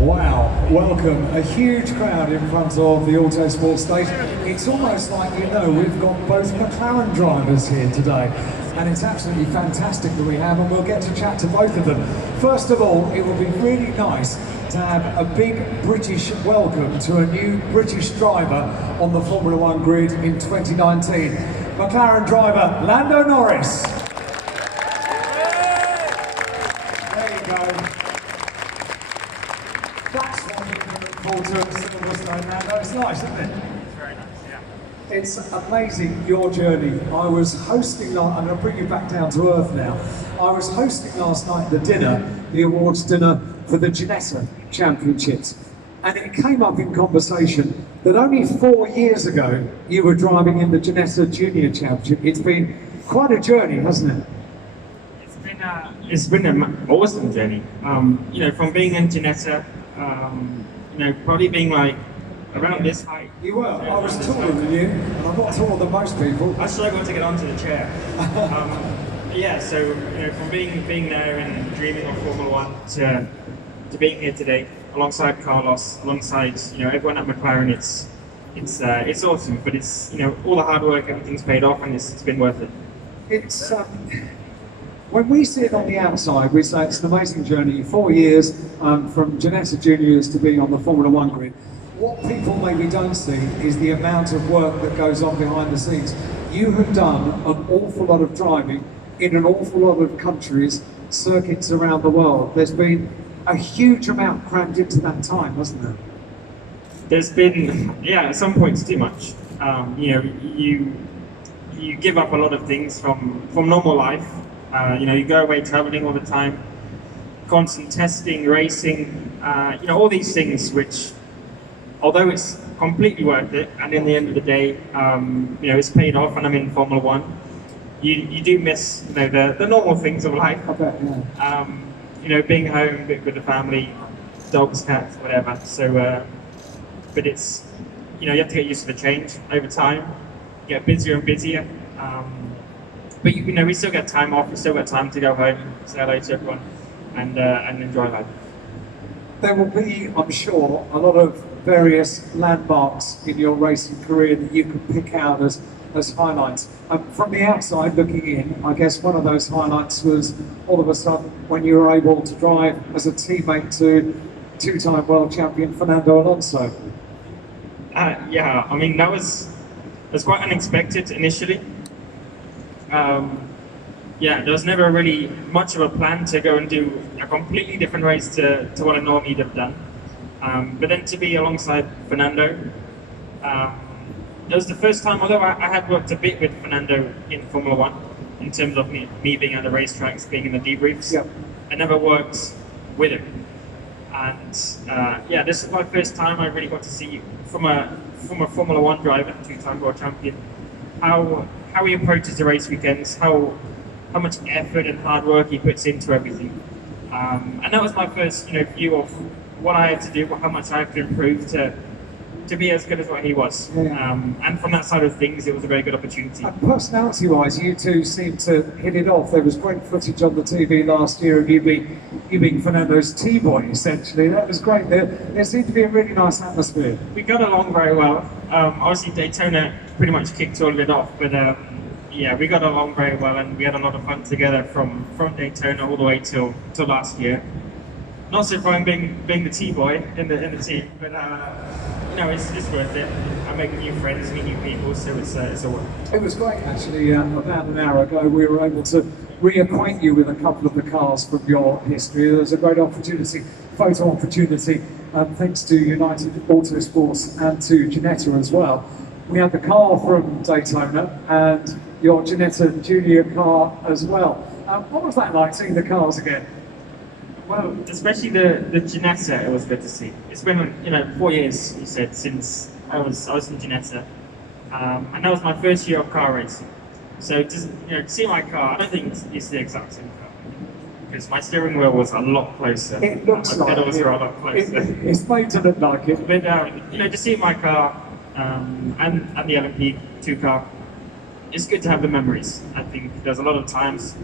Wow, welcome. A huge crowd in front of the Autosport stage. It's almost like, we've got both McLaren drivers here today. And it's absolutely fantastic that we have, and we'll get to chat to both of them. First of all, it would be really nice to have a big British welcome to a new British driver on the Formula One grid in 2019. McLaren driver, Lando Norris. There you go. That's what you can look forward to at Silverstone, Lando. It's nice, isn't it? It's very nice, yeah. It's amazing, your journey. I was hosting, I'm going to bring you back down to earth now. I was hosting last night the dinner, the awards dinner for the Ginetta Championships. And it came up in conversation that only 4 years ago you were driving in the Ginetta Junior Championship. It's been quite a journey, hasn't it? It's been an awesome journey. From being in Ginetta, probably being like around this height. You were. I was taller than you, and I'm not taller than most people. I struggled to get onto the chair. From being there and dreaming of Formula One to being here today, alongside Carlos, alongside everyone at McLaren, it's awesome. But it's all the hard work, everything's paid off, and it's been worth it. It's when we see it on the outside, we say it's an amazing journey. 4 years from Ginetta Juniors to being on the Formula One grid. What people maybe don't see is the amount of work that goes on behind the scenes. You have done an awful lot of driving in an awful lot of countries, circuits around the world. There's been a huge amount crammed into that time, hasn't there? There's been, at some points too much. You give up a lot of things from normal life. You go away traveling all the time, constant testing, racing, all these things which, although it's completely worth it, and in the end of the day, it's paid off, and I'm in Formula One. You do miss, the normal things of life. I bet, yeah. Being home with the family, dogs, cats, whatever. So, but it's, you have to get used to the change over time. Get busier and busier. But we still get time off. We still got time to go home, say hello to everyone, and enjoy life. There will be, I'm sure, a lot of various landmarks in your racing career that you can pick out as highlights. From the outside looking in, I guess one of those highlights was all of a sudden when you were able to drive as a teammate to two-time world champion Fernando Alonso. That was quite unexpected initially. There was never really much of a plan to go and do a completely different race to what I normally have done. But then to be alongside Fernando, it was the first time, although I had worked a bit with Fernando in Formula One, in terms of me being at the racetracks, being in the debriefs. Yep. I never worked with him. And this is my first time I really got to see from a Formula One driver, two-time world champion, how he approaches the race weekends, how much effort and hard work he puts into everything. And that was my first view of what I had to do, how much I had to improve to be as good as what he was. Yeah. And from that side of things, it was a very good opportunity. Personality-wise, you two seemed to hit it off. There was great footage on the TV last year of you being Fernando's T-boy, essentially. That was great. There seemed to be a really nice atmosphere. We got along very well. Obviously, Daytona pretty much kicked all of it off, but we got along very well, and we had a lot of fun together from Daytona all the way till last year. Not so fun being the T-boy in the team, but it's worth it. I make new friends, meet new people, so it's a worth. It was great, actually. About an hour ago, we were able to reacquaint you with a couple of the cars from your history. There was a great photo opportunity, thanks to United Autosports and to Ginetta as well. We had the car from Daytona and your Ginetta Junior car as well. What was that like, seeing the cars again? Well, especially the Ginetta, it was good to see. It's been 4 years, you said, since I was in Ginetta, and that was my first year of car racing. So to see my car, I don't think it's the exact same car, because my steering wheel was a lot closer. It looks my like pedals it. were a lot closer. It's made to look like it. But to see my car and the LMP2 car, it's good to have the memories. I think there's a lot of times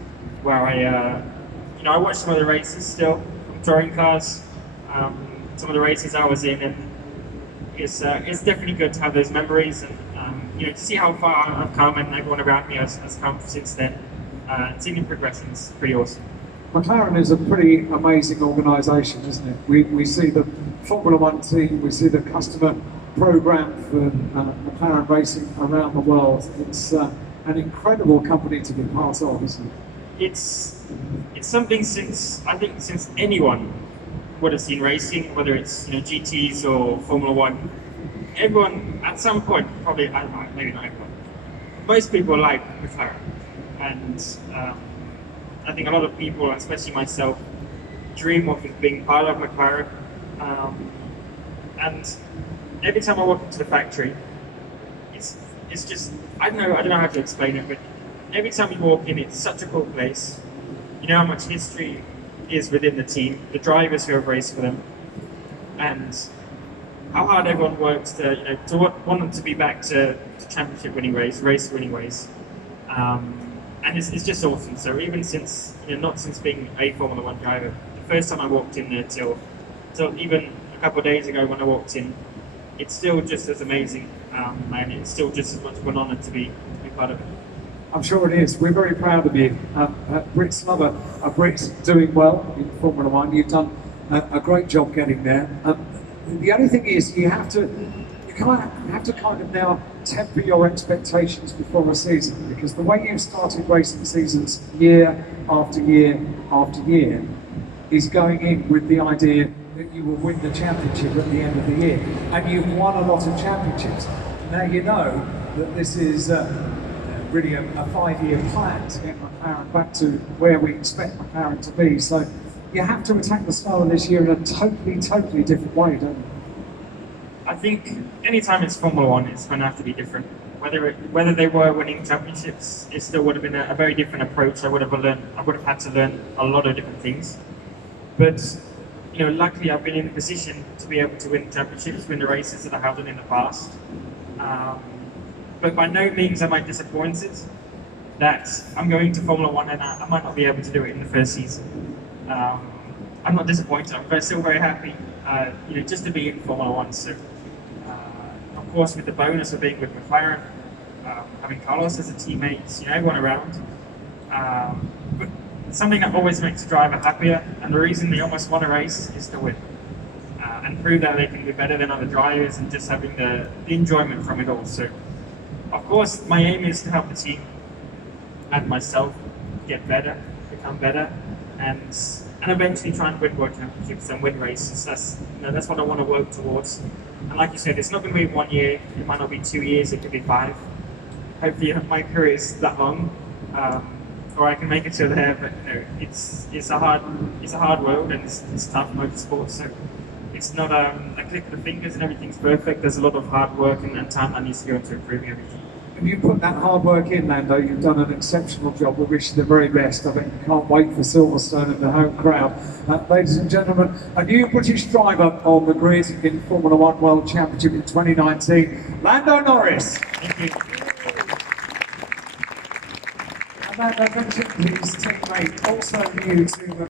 where I watch some of the races still, touring cars, some of the races I was in, and it's definitely good to have those memories and to see how far I've come and everyone around me has come since then. Seeing the progression is pretty awesome. McLaren is a pretty amazing organisation, isn't it? We see the Formula One team, we see the customer programme for McLaren racing around the world. It's an incredible company to be part of, isn't it? It's something since anyone would have seen racing, whether it's GTs or Formula One. Everyone at some point, probably maybe not everyone, most people like McLaren, and I think a lot of people, especially myself, dream of being part of McLaren. And every time I walk into the factory, it's just I don't know how to explain it, but every time you walk in, it's such a cool place. You know how much history is within the team, the drivers who have raced for them, and how hard everyone works to want them to be back to championship winning race winning ways. And it's just awesome. So even since not since being a Formula One driver, the first time I walked in there till even a couple of days ago when I walked in, it's still just as amazing, and it's still just as much of an honour to be part of it. I'm sure it is. We're very proud of you. Brits love a Brit doing well in Formula One. You've done a great job getting there. The only thing is you have to kind of now temper your expectations before a season, because the way you've started racing seasons year after year after year is going in with the idea that you will win the championship at the end of the year, and you've won a lot of championships. Now you know that this is really a 5-year plan to get McLaren back to where we expect McLaren to be. So you have to attack the start of this year in a totally different way, don't you? I think anytime it's Formula One, it's going to have to be different. Whether they were winning championships, it still would have been a very different approach. I would have had to learn a lot of different things. But luckily I've been in a position to be able to win championships, win the races that I have done in the past. But by no means am I disappointed that I'm going to Formula One and I might not be able to do it in the first season. I'm not disappointed. I'm still very happy, just to be in Formula One. So, of course, with the bonus of being with McLaren, having Carlos as a teammate, everyone around. But something that always makes a driver happier, and the reason they almost won a race is to win. And prove that they can be better than other drivers, and just having the enjoyment from it all. So, of course, my aim is to help the team and myself get better, become better, and eventually try and win world championships and win races. That's what I want to work towards. And like you said, it's not going to be 1 year. It might not be 2 years. It could be 5. Hopefully, my career is that long, or I can make it to there. But it's a hard world, and it's tough motorsport. So it's not a click of the fingers and everything's perfect. There's a lot of hard work and time that needs to go into improving everything. If you put that hard work in, Lando, you've done an exceptional job. We wish you the very best. I think we can't wait for Silverstone and the home crowd. Ladies and gentlemen, a new British driver on the grid in Formula One World Championship in 2019, Lando Norris. Thank you. And Lando, mention his teammate, also new to